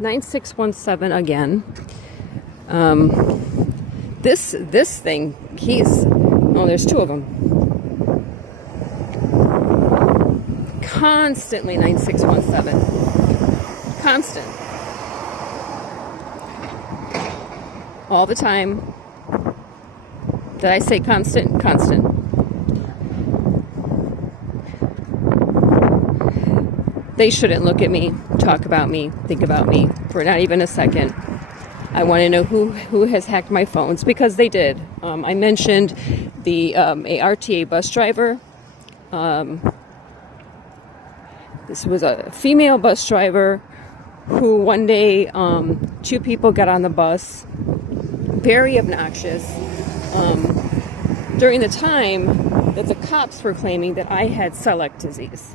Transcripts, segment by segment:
9617 again. This thing, there's two of them. Constantly 9617. Constant. All the time. Did I say constant? Constant. They shouldn't look at me, talk about me, think about me for not even a second. I want to know who has hacked my phones, because they did. I mentioned the ARTA bus driver. This was a female bus driver who one day, two people got on the bus, very obnoxious, during the time that the cops were claiming that I had celiac disease.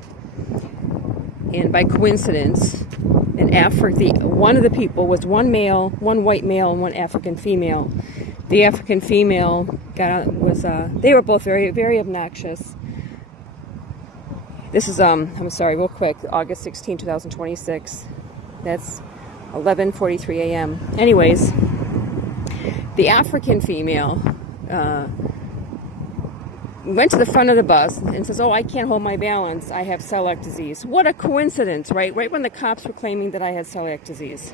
And by coincidence, one of the people was one male, one white male, and one African female. The African female they were both very, very obnoxious. This is, I'm sorry, real quick, August 16, 2026. That's 11:43 a.m. Anyways, the African female went to the front of the bus and says, "Oh, I can't hold my balance. I have celiac disease." What a coincidence, right? Right when the cops were claiming that I had celiac disease.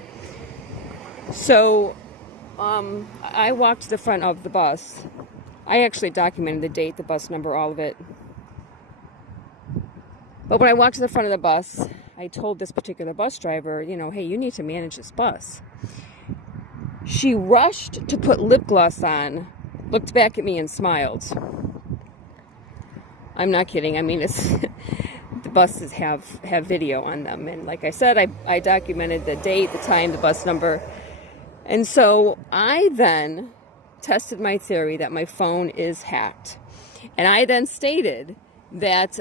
So, I walked to the front of the bus. I actually documented the date, the bus number, all of it. But when I walked to the front of the bus, I told this particular bus driver, hey, you need to manage this bus. She rushed to put lip gloss on, looked back at me and smiled. I'm not kidding. I mean, it's the buses have video on them. And like I said, I documented the date, the time, the bus number. And so I then tested my theory that my phone is hacked. And I then stated that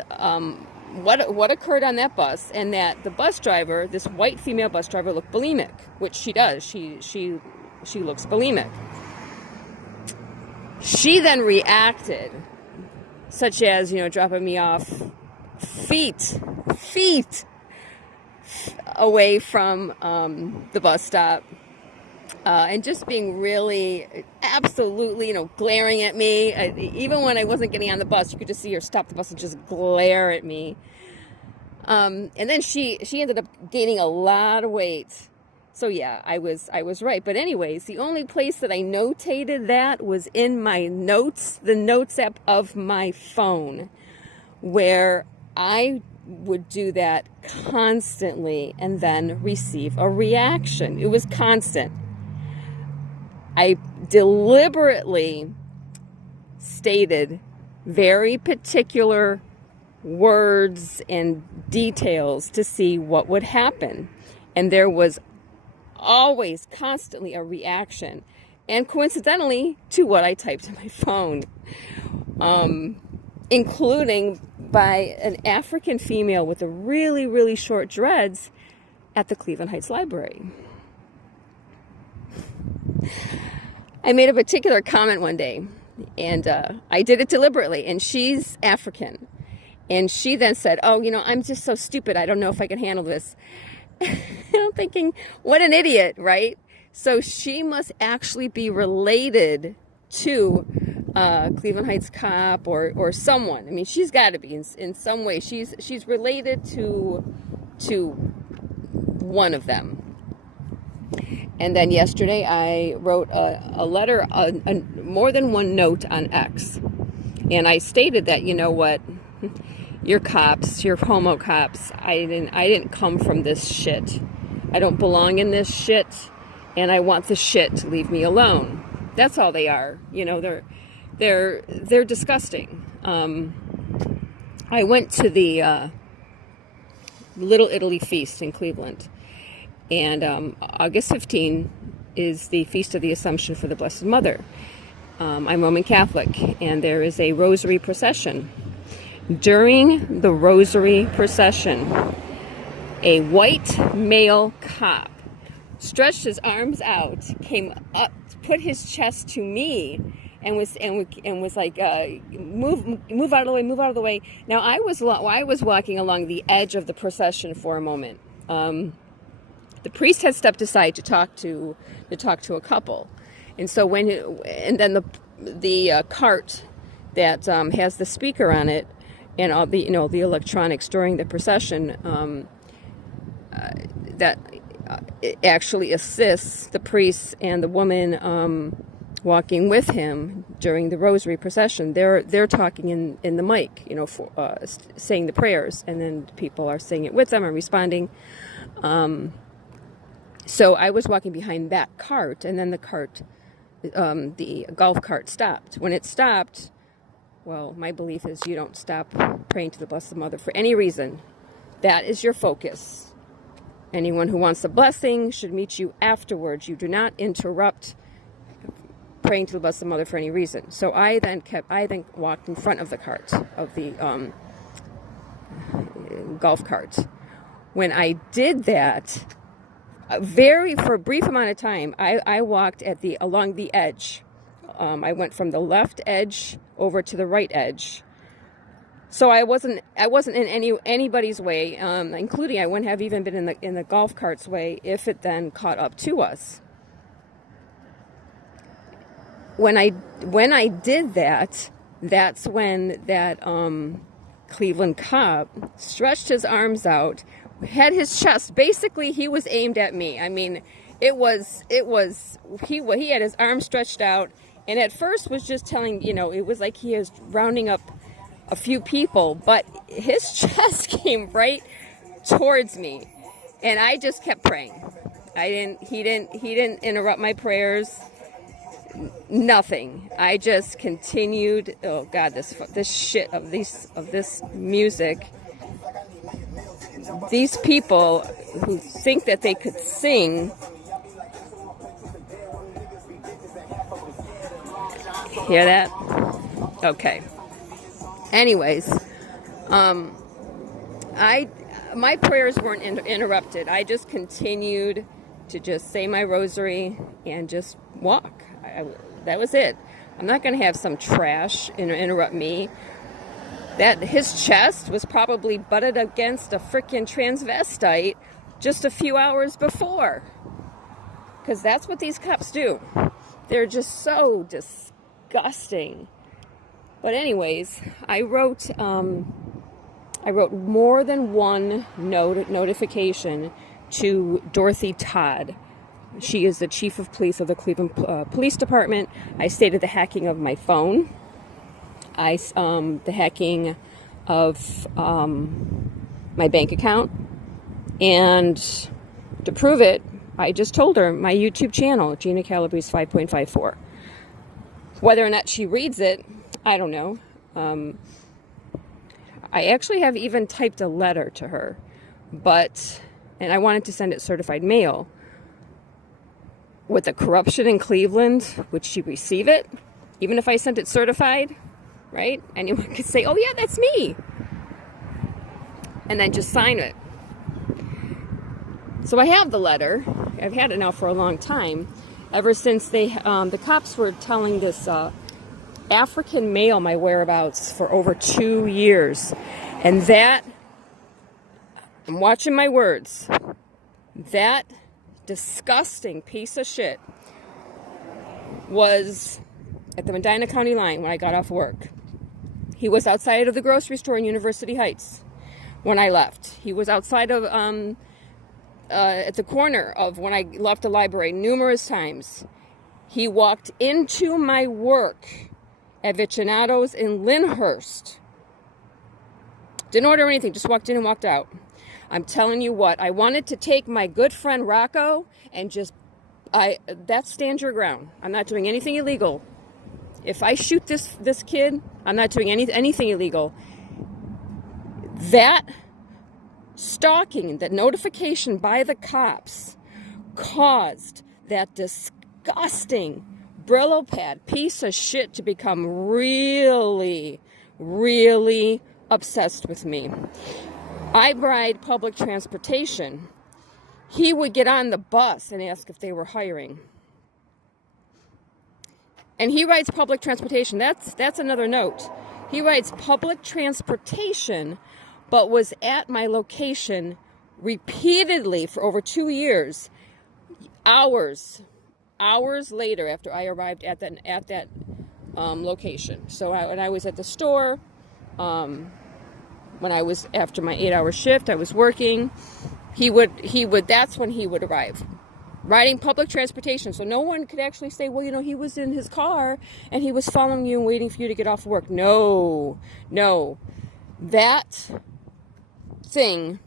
what occurred on that bus, and that the bus driver, this white female bus driver, looked bulimic, which she does. She looks bulimic. She then reacted, such as, dropping me off feet away from the bus stop, and just being really, absolutely, glaring at me. Even when I wasn't getting on the bus, you could just see her stop the bus and just glare at me. And then she ended up gaining a lot of weight. So yeah, I was right. But anyways, the only place that I notated that was in my notes, the notes app of my phone, where I would do that constantly and then receive a reaction. It was constant. I deliberately stated very particular words and details to see what would happen. And there was always constantly a reaction, and coincidentally to what I typed in my phone, including by an African female with a really, really short dreads at the Cleveland Heights Library. I made a particular comment one day, and I did it deliberately, and she's African. And she then said, "Oh, I'm just so stupid. I don't know if I can handle this." I'm thinking, what an idiot, right? So she must actually be related to Cleveland Heights cop or someone. I mean, she's got to be in some way. She's related to one of them. And then yesterday I wrote a letter, more than one note on X. And I stated that, what, you're cops, you're homo cops. I didn't come from this shit. I don't belong in this shit, and I want the shit to leave me alone. That's all they are. They're disgusting. I went to the Little Italy feast in Cleveland. And August 15 is the Feast of the Assumption for the Blessed Mother. I'm Roman Catholic, and there is a rosary procession. During the rosary procession, a white male cop stretched his arms out, came up, put his chest to me, and was like, move out of the way, move out of the way. Now I was walking along the edge of the procession for a moment. the priest had stepped aside to talk to a couple, and so and then the cart that has the speaker on it and all the the electronics during the procession that it actually assists the priest and the woman walking with him during the rosary procession. They're talking in the mic, saying the prayers, and then people are saying it with them and responding. So I was walking behind that cart, and then the golf cart stopped. When it stopped, well, my belief is you don't stop praying to the Blessed Mother for any reason. That is your focus. Anyone who wants a blessing should meet you afterwards. You do not interrupt praying to the Blessed Mother for any reason. So I then walked in front of the cart, of the golf cart. When I did that, for a brief amount of time, I walked along the edge. I went from the left edge over to the right edge. So I wasn't in anybody's way, including I wouldn't have even been in the golf cart's way if it then caught up to us. When I did that, that's when that Cleveland cop stretched his arms out, had his chest. Basically, he was aimed at me. I mean, he had his arms stretched out, and at first was just telling, it was like he was rounding up a few people, but his chest came right towards me, and I just kept praying. He didn't interrupt my prayers. Nothing. I just continued. Oh God, this shit of this music. These people who think that they could sing. Hear that? Okay. Anyways, my prayers weren't interrupted. I just continued to just say my rosary and just walk. That was it. I'm not going to have some trash interrupt me. That his chest was probably butted against a freaking transvestite just a few hours before. Because that's what these cops do. They're just so disgusting. But anyways, I wrote more than one notification to Dorothy Todd. She is the chief of police of the Cleveland Police Department. I stated the hacking of my phone. The hacking of my bank account. And to prove it, I just told her my YouTube channel, Gina Calabrese 5.54. Whether or not she reads it, I don't know. I actually have even typed a letter to her, and I wanted to send it certified mail. With the corruption in Cleveland, would she receive it? Even if I sent it certified, right? Anyone could say, oh yeah, that's me. And then just sign it. So I have the letter. I've had it now for a long time. Ever since the cops were telling this African male my whereabouts for over 2 years. And that, I'm watching my words, that disgusting piece of shit was at the Medina County line when I got off work. He was outside of the grocery store in University Heights when I left. He was outside of at the corner of when I left the library numerous times. He walked into my work at Vicinato's in Lyndhurst. Didn't order anything, just walked in and walked out. I'm telling you what, I wanted to take my good friend Rocco and that's stand your ground. I'm not doing anything illegal. If I shoot this kid, I'm not doing anything illegal. That stalking, that notification by the cops caused that disgusting Brillo pad piece of shit to become really, really obsessed with me. I ride public transportation. He would get on the bus and ask if they were hiring. And he rides public transportation. That's another note. He rides public transportation, but was at my location repeatedly for over 2 years, hours later after I arrived at that location. So when I was at the store, when I was after my 8-hour shift, I was working. He would. That's when he would arrive, riding public transportation. So no one could actually say, well, he was in his car and he was following you and waiting for you to get off work. No, that thing.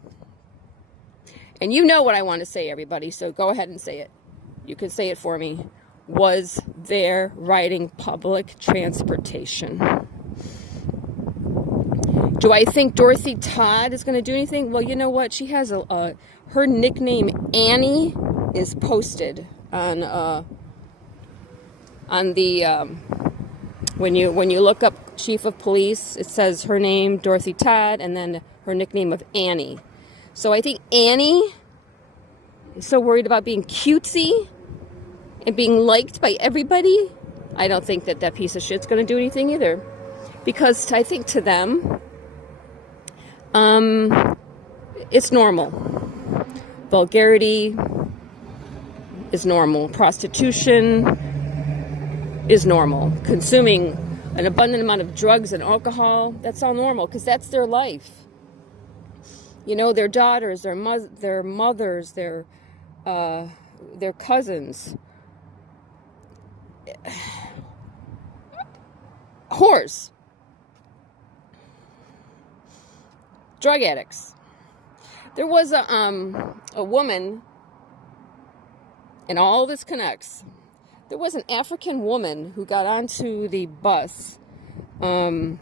And you know what I want to say, everybody. So go ahead and say it. You can say it for me. Was there riding public transportation? Do I think Dorothy Todd is going to do anything? Well, you know what? She has her nickname Annie is posted on the when you look up Chief of Police, it says her name Dorothy Todd and then her nickname of Annie. So I think Annie is so worried about being cutesy and being liked by everybody. I don't think that piece of shit's going to do anything either, because I think to them, it's normal. Vulgarity is normal. Prostitution is normal. Consuming an abundant amount of drugs and alcohol, that's all normal, because that's their life. Their daughters, their mothers, their cousins. Whores. Drug addicts. There was a woman, and all this connects. There was an African woman who got onto the bus and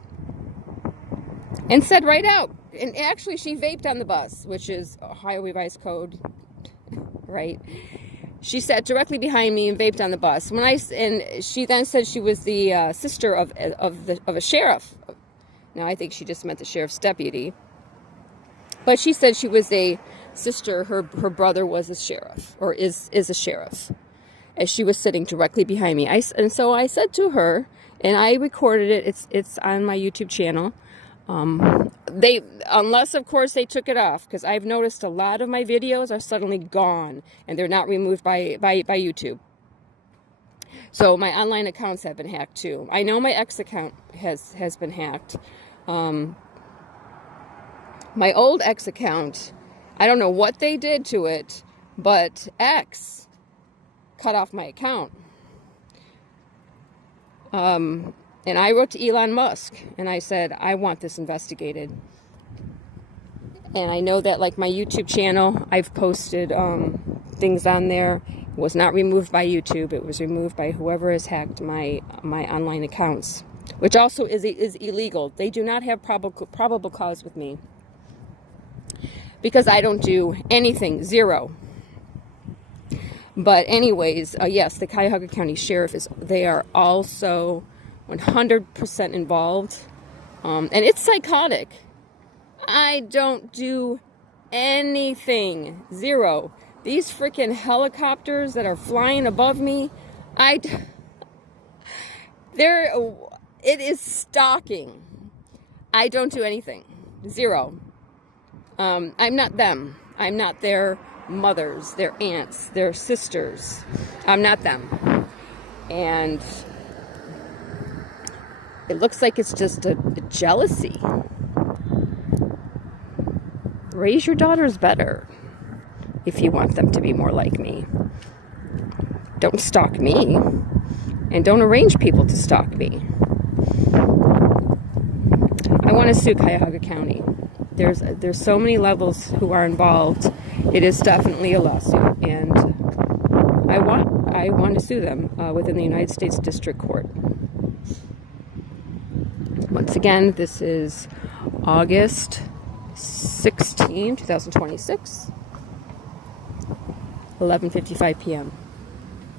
said right out, and actually she vaped on the bus, which is Ohio Revised Code, right? She sat directly behind me and vaped on the bus. And she then said she was the sister of a sheriff. Now I think she just meant the sheriff's deputy. But she said she was a sister. Her brother was a sheriff, or is a sheriff, as she was sitting directly behind me. And so I said to her, and I recorded it. It's on my YouTube channel. Unless of course they took it off, because I've noticed a lot of my videos are suddenly gone and they're not removed by YouTube. So my online accounts have been hacked too. I know my X account has been hacked. My old X account, I don't know what they did to it, but X cut off my account. And I wrote to Elon Musk and I said, I want this investigated. And I know that, like, my YouTube channel, I've posted things on there. It was not removed by YouTube. It was removed by whoever has hacked my online accounts, which also is illegal. They do not have probable cause with me, because I don't do anything, zero. But anyways, yes, the Cuyahoga County Sheriff they are also 100% involved. And it's psychotic. I don't do anything. Zero. These freaking helicopters that are flying above me, it is stalking. I don't do anything. Zero. I'm not them. I'm not their mothers, their aunts, their sisters. I'm not them. And it looks like it's just a jealousy. Raise your daughters better if you want them to be more like me. Don't stalk me, and don't arrange people to stalk me. I want to sue Cuyahoga County. There's so many levels who are involved. It is definitely a lawsuit, and I want to sue them within the United States District Court. Once again, this is August 16, 2026, 11:55 p.m.